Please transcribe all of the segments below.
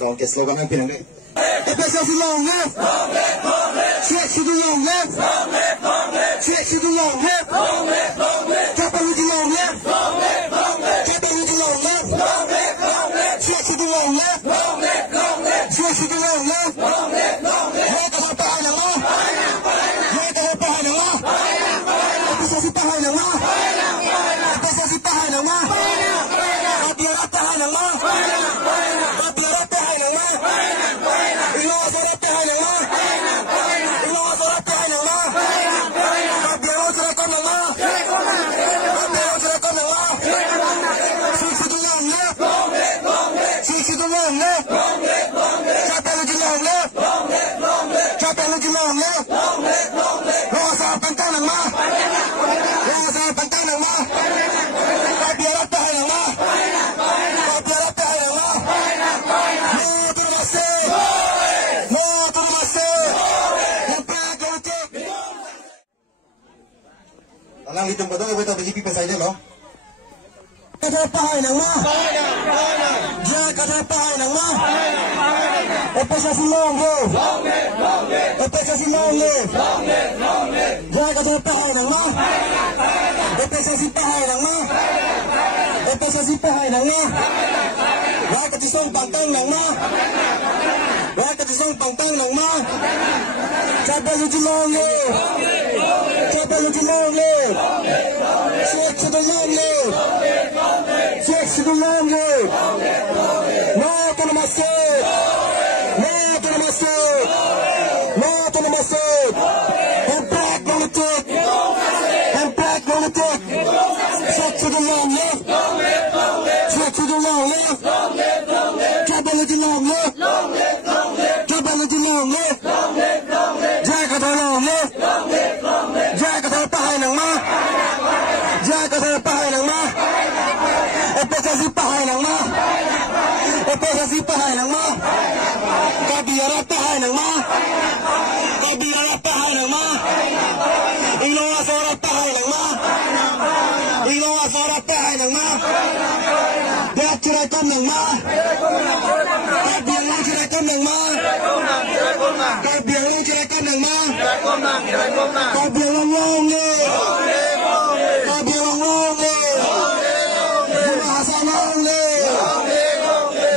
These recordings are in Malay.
Don't get slogan yang pinang deh. Episode long left. Switch to the long left. Switch to the long left. Couple with the long left. Couple with the long left. Switch to the long left. Switch to the long left. Right to the behind the law. Right to the behind the law. Episode behind the law. Episode behind the law. Behind the law. Alang hitung betul betul BGP saja loh. Kata pahay nang ma. Ja kata pahay nang ma. Episode long live. Episode long live. Ja kata pahay nang ma. Episode pahay nang ma. Episode pahay nang ma. Wa kati song pangtang nang ma. Wa kati song pangtang nang ma. Chapa lu long live. Chapa lu long live. Switch to the long live. Switch to the long live. No to the mistake. No to the mistake. No to the mistake. And back on the tick. And back on the tick. Switch to the long live. Switch to the long live. Chapa lu long live. Chapa lu long live. Jack at the long live. Jack at the behind the ma. Jack at the behind the ma. Episode behind the ma. Episode behind the ma. Kabiara behind the ma. Kabiara behind the ma. Iloa sora behind the ma. Iloa sora behind the ma. Dia cerai kom nang ma. Kabiara cerai kom nang ma. Kabiara cerai kom nang ma. Kabiara long ni. Kabiara long ni. Dimasa long ni.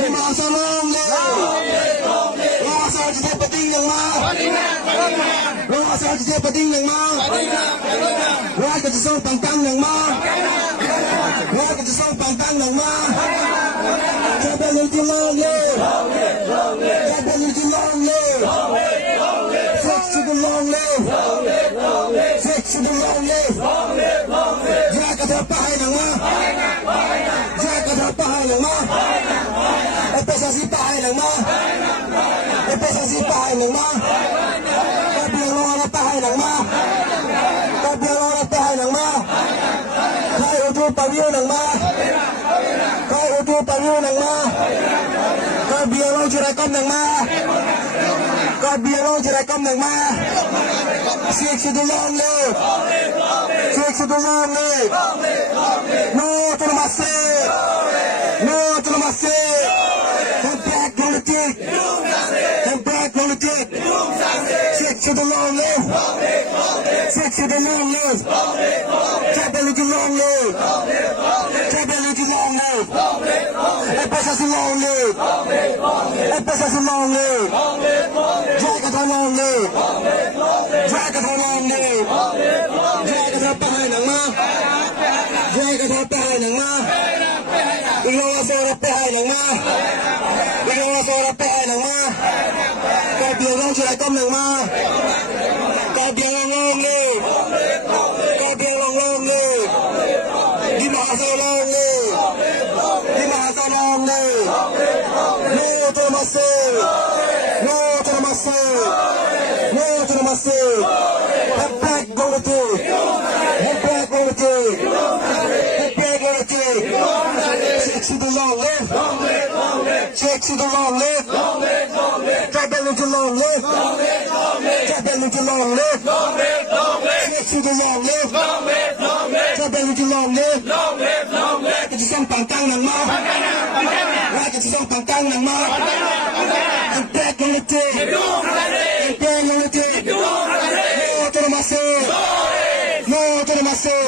Dimasa long ni. Long asal je penting nang ma. Long asal je penting nang ma. Wah ke song pangtang nang ma. Wah ke song pangtang nang ma. Coba lu long ni. Coba lu long ni. Switch to the long live. Switch to the long live. Jack at the behind the ma. Jack at the behind the ma. Episode behind the ma. Episode behind the ma. Kabilang behind the ma. Kabilang behind the ma. Kay utu pagyo ng ma. Kay utu pagyo ng ma. Kabilang direkom ng ma. Kabilang direkom ng ma. Switch to the long live. Switch to the long live. No to the mistake. No to the mistake. And back on the tick. And back on the tick. Switch to the long live. Switch to the long live. Trouble with the long live. Trouble with the long live. Episode long live. Episode long live. Drag it long live. Drag it long live. Drag it behind the ma. Drag it behind the ma. Ilaw sa behind the ma. Ilaw sa behind the ma. Kabilang sila kom ng ma. Kabilang long live. Kabilang long live. Di mahasa long live. Di mahasa long live. No to the mistake. No to the mistake. No to the mistake. Head back on the tick. Head back on the tick. Head back on the tick. Switch to the long live. Switch to the long live. Trouble into long live. Trouble into long live. Switch to the long live. Trouble into long live. Ito siyang pangtang ng ma. kasusang pangkang ng mga impegnality. No to the massive. No to the massive.